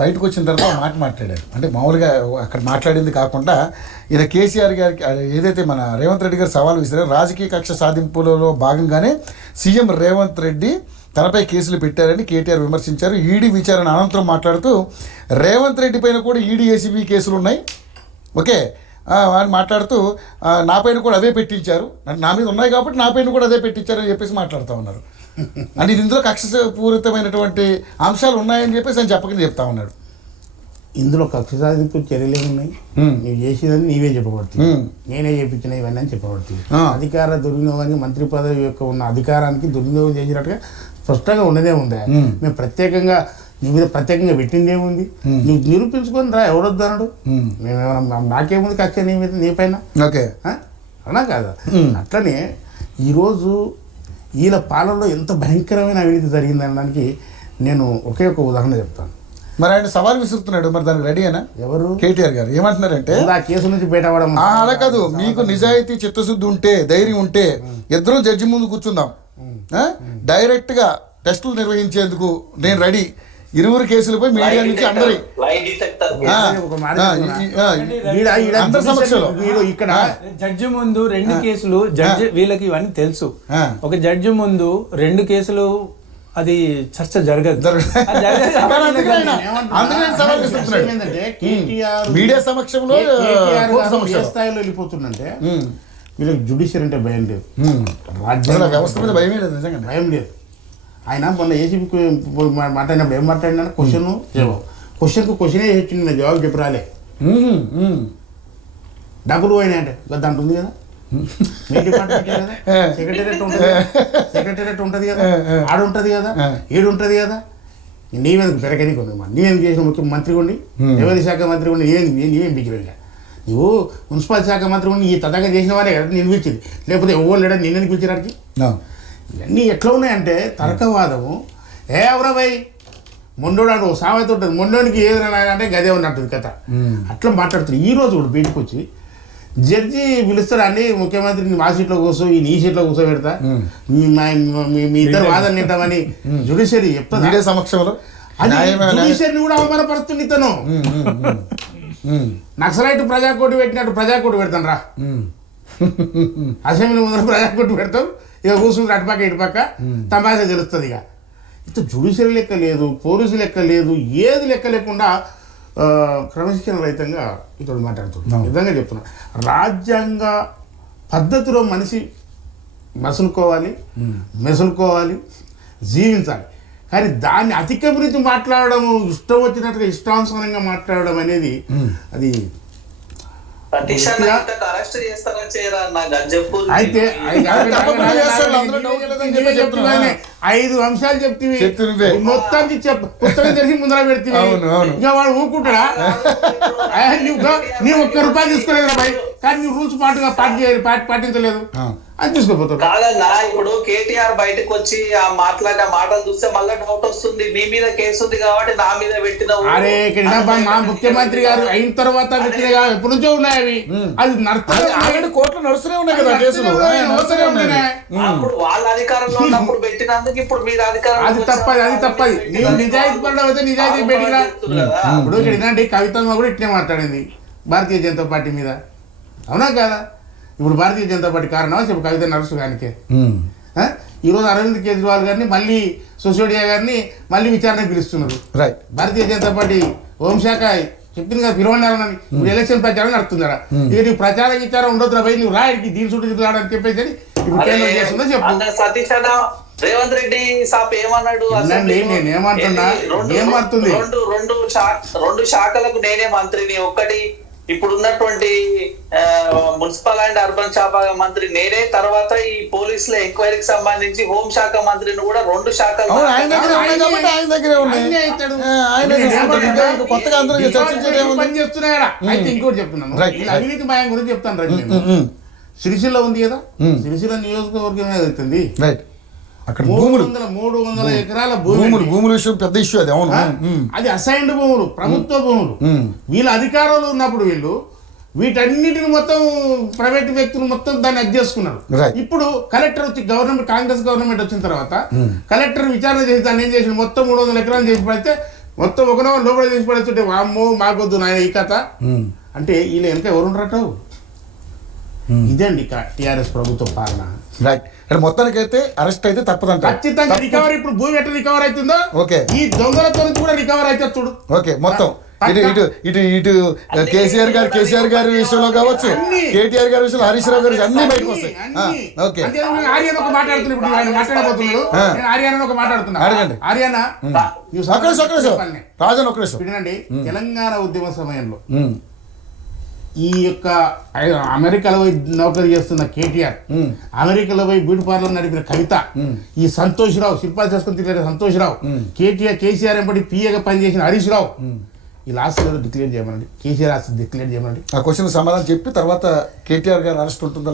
బయటకు వచ్చిన తర్వాత మాట్లాడారు. అంటే మామూలుగా అక్కడ మాట్లాడింది కాకుండా ఈయన కేసీఆర్ గారికి ఏదైతే మన రేవంత్ రెడ్డి గారు సవాల్ విసిరారో రాజకీయ కక్ష సాధింపులలో భాగంగానే సీఎం రేవంత్ రెడ్డి తనపై కేసులు పెట్టారని కేటీఆర్ విమర్శించారు. ఈడీ విచారణ అనంతరం మాట్లాడుతూ రేవంత్ రెడ్డి పైన కూడా ఈడీ ఏసీబీ కేసులు ఉన్నాయి, ఓకే అని మాట్లాడుతూ నా పైన కూడా అవే పెట్టించారు, నా మీద ఉన్నాయి కాబట్టి నా పైన కూడా అదే పెట్టించారని చెప్పేసి మాట్లాడుతూ ఉన్నారు. అంటే ఇందులో కక్షపూరితమైనటువంటి అంశాలు ఉన్నాయని చెప్పేసి ఆయన చెప్పకనే చెప్తా ఉన్నాడు. ఇందులో కక్ష సాధింపు చర్యలు ఏమున్నాయి? నువ్వు చేసేదని నీవే చెప్పబడుతుంది, నేనే చేపించిన ఇవన్నీ అని చెప్పబడుతుంది. అధికార దుర్వినియోగానికి మంత్రి పదవి యొక్క ఉన్న అధికారానికి దుర్వినియోగం చేసినట్టుగా స్పష్టంగా ఉన్నదే ఉందా? మేము ప్రత్యేకంగా నీ మీద ప్రత్యేకంగా పెట్టిందేముంది? నువ్వు నిరూపించుకొని రా, ఎవడొద్దన్నాడు? మేమేమన్నా నాకేముంది కక్ష నీ మీద, నీ పైన? ఓకే అవునా కాదా? అట్లనే ఈరోజు వీళ్ళ పాలనలో ఎంత భయంకరమైన అవినీతి జరిగిందనడానికి నేను ఒకే ఒక ఉదాహరణ చెప్తాను. మరి ఆయన సవాల్ విసురుతున్నాడు, మరి దానికి రెడీ అయినా? ఎవరు? కేటీఆర్ గారు ఏమంటున్నారంటే ఆ కేసు నుంచి బయటపడడం అలా కాదు, మీకు నిజాయితీ చిత్తశుద్ధి ఉంటే ధైర్యం ఉంటే ఇద్దరు జడ్జి ముందు కూర్చుందాం, డైరెక్ట్గా టెస్టులు నిర్వహించేందుకు నేను రెడీ, ఇరువురు కేసులపై మీడియా నుంచి అందరి సమక్షంలో ఇక్కడ జడ్జి ముందు 2 కేసులు, జడ్జి వీళ్ళకి ఇవన్నీ తెలుసు. ఒక జడ్జి ముందు 2 కేసులు అది చర్చ జరగదు. మీడియా సమక్షంలో స్థాయిలో వెళ్ళిపోతుందంటే వీళ్ళకి జ్యుడిషియరీ అంటే భయం లేదు, వ్యవస్థ మీద భయమే లేదు, నిజంగా భయం లేదు. ఆయన మొన్న ఏసీబీకి మాట్లాడినప్పుడు ఏం మాట్లాడినా క్వశ్చన్ క్వశ్చన్కు క్వశ్చనే వచ్చింది, నేను జవాబు చెప్పి రాలే. డబ్బులు పోయినాయి అంటే దాంట్లో ఉంది కదా, మీ డిపార్ట్మెంట్ కదా, సెక్రటేరియట్ ఉంటుంది కదా, ఆడ ఉంటుంది కదా, ఏడు ఉంటుంది కదా. నీవెందుకు పెరగని కొంది, నీవేం చేసిన ముఖ్యమంత్రి ఉండి, రెవెన్యూ శాఖ మంత్రి ఉండి నీవేం బిగిరిగా, నువ్వు మున్సిపల్ శాఖ మంత్రి ఉండి ఈ తదంగా చేసిన వారే కదా నేను పిలిచింది, లేకపోతే ఎవరు లేడా నిన్నెందుకు పిలిచినాడికి? ఇవన్నీ ఎట్లా ఉన్నాయంటే తర్కవాదము. ఎవరవై మొండోడు అంటే ఒక సామెత ఉంటుంది, మొండోనికి ఏదైనా అంటే గదే ఉన్నట్టుంది కథ. అట్లా మాట్లాడుతుంది. ఈరోజు కూడా బయటకు వచ్చి జడ్జి పిలుస్తాడు అండి, ముఖ్యమంత్రిని మా సీట్లో కూర్చో, ఈ నీ సీట్లో కూర్చోబెడతా, మీ ఇద్దరు వాదన నింటామని జ్యుడిషియరీ చెప్తా సమక్షంలో. జ్యుడిషియరీని కూడా అవమానపరుస్తుంది ఇతను. నక్సలైట్ ప్రజాకోటి పెట్టినట్టు ప్రజాకోటి పెడతాను రా, అసెంబ్లీ ముందర ప్రజాకోటి పెడతాం, ఇక కూర్చుంటే అటుపక్క ఇటుపక్క తమాషా తెలుస్తుంది. ఇక ఇంత జ్యుడిషియరీ లెక్క లేదు, పోలీసు లెక్క లేదు, ఏది లెక్క లేకుండా క్రమశిక్షణ రహితంగా ఇతడు మాట్లాడుతున్నాడు. నిజంగా చెప్తున్నా, రాజ్యాంగ పద్ధతిలో మనిషి మెసులుకోవాలి, జీవించాలి. కానీ దాన్ని అతిక్రమించి మాట్లాడడం, ఇష్టం వచ్చినట్టుగా ఇష్టానుసారంగా మాట్లాడడం అనేది అది అయితే 5 అంశాలు చెప్తే మొత్తానికి పుస్తకం తెలిసి ముందర పెడితే ఇంకా వాడు ఊరుకుంటాడా? నీవు ₹1 తీసుకోలేదు బాయ్, కానీ నువ్వు రూల్స్ పాటించలేదు అని తీసుకోపోతాడు. కాదన్నా, ఇప్పుడు కేటీఆర్ బయటకు వచ్చి ఆ మాట్లాడిన మాటలు చూస్తే మళ్ళీ డౌట్ వస్తుంది, మీ మీద కేసు ఉంది కాబట్టి నా మీద పెట్టిన. అరే మా ముఖ్యమంత్రి గారు అయిన తర్వాత పెట్టిన ఎప్పటి నుంచో ఉన్నాయి అవి, అది కోర్టులో నడుస్తూనే ఉన్నాయి కదా కేసులు. అప్పుడు వాళ్ళ అధికారంలో ఉన్నప్పుడు పెట్టినందుకు ఇప్పుడు మీరు అధికారం, అది తప్పది. నీవు నిజాయితీ పడడం అయితే నిజాయితీ పెట్టినా. ఇప్పుడు ఇక్కడ కవితమ్మ కూడా ఇట్లే మాట్లాడింది భారతీయ జనతా పార్టీ మీద, అవునా కదా? ఇప్పుడు భారతీయ జనతా పార్టీ కారణమా చెప్పు కవిత నడుసు గానికి? ఈరోజు అరవింద్ కేజ్రీవాల్ గారిని మళ్ళీ సిసోడియా గారిని మళ్ళీ విచారణకు పిలుస్తున్నారు. భారతీయ జనతా పార్టీ హోంశాఖ చెప్పింది కదా పిలవన్నారని, ఇప్పుడు ఎలక్షన్ ప్రచారం నడుతుందా? ఇక నీకు ప్రచారం విచారం ఉండొద్దురా భయ్, నువ్వు రాయడికి దీని చుట్టూ తిరుగుతాడని చెప్పేసి ఇప్పుడు కేంద్రం చేస్తుందో చెప్పు. సతీష్ రేవంత్ రెడ్డి సాప్ ఏమన్నాడు? నేను ఏమంటుంది, రెండు శాఖలకు నేనే మంత్రిని, ఒక్కటి ఇప్పుడు ఉన్నటువంటి మున్సిపల్ అండ్ అర్బన్ శాఖ మంత్రి నేనే, తర్వాత ఈ పోలీసుల ఎంక్వైరీకి సంబంధించి హోం శాఖ మంత్రిని కూడా 2 శాఖలు చేస్తున్నాయా. అయితే ఇంకోటి చెప్తున్నాను, అవినీతి భయం గురించి చెప్తాను. సిరిసిల్ల ఉంది కదా, సిరిసిల్ల నియోజకవర్గం అవుతుంది, అక్కడ 300 ఎకరాల భూముల విషయం పెద్ద ఇష్యూ అది. అవును, అది అసైన్డ్ భూములు, ప్రభుత్వ భూములు. వీళ్ళ అధికారంలో ఉన్నప్పుడు వీళ్ళు వీటన్నిటిని మొత్తం ప్రైవేట్ వ్యక్తులు మొత్తం దాన్ని అడ్జేసుకున్నారు. ఇప్పుడు కలెక్టర్ వచ్చి కాంగ్రెస్ గవర్నమెంట్ వచ్చిన తర్వాత కలెక్టర్ విచారణ చేసి దాన్ని ఏం చేసి మొత్తం 300 ఎకరాలు చేసి పడితే మొత్తం ఒకనో లోపల తీసి పడుతుంటే వామ్మో మాకొద్దు నాయన ఈ కథ అంటే వీళ్ళు వెనక ఎవరు ఉండరట ఇదండి టీఆర్ఎస్ ప్రభుత్వ పాలన. రైట్ అంటే మొత్తానికైతే అరెస్ట్ అయితే తప్పదంట. ఖచ్చితంగా రికవరీ. ఇప్పుడు భూమి ఎట్లా రికవర్ అవుతుందో ఓకే ఈ దొంగలతో కూడా రికవర్ అయితే చూడు. ఓకే మొత్తం ఇటు ఇటు ఇటు ఇటు కేసీఆర్ గారి విషయంలో కావచ్చు, కేటీఆర్ గారి విషయంలో, హరీష్ రావు గారి అన్ని బయటకు వస్తాయి. ఓకే ఆర్యన్ ఒక మాట్లాడుతున్నాడు. ఇప్పుడు ఆయన మాట్లాడబోతున్నాడు. నేను ఆర్యన్ ఒక మాట్లాడుతున్నా. అడగండి. ఆర్యనా రాజన్ ఒక నిమిషం వినండి. తెలంగాణ ఉద్యమ సమయంలో ఈ యొక్క అమెరికాలో పోయి నౌకరీ చేస్తున్న కేటీఆర్, అమెరికాలో పోయి బ్యూటీ పార్లర్ నడిపిన కవిత, ఈ సంతోష్ రావు శిల్పాలు చేసుకుని తిరిగిన సంతోష్ రావు, కేసీఆర్ ఎంబడి పిఏగా పనిచేసిన హరీష్ రావు, ఈ లాస్ట్ డిక్లేర్ చేయమనండి. కేసీఆర్ డిక్లేర్ చేయమనండి. ఆ క్వశ్చన్ సమాధానం చెప్పి తర్వాత కేటీఆర్ గారు అరెస్ట్ ఉంటుందా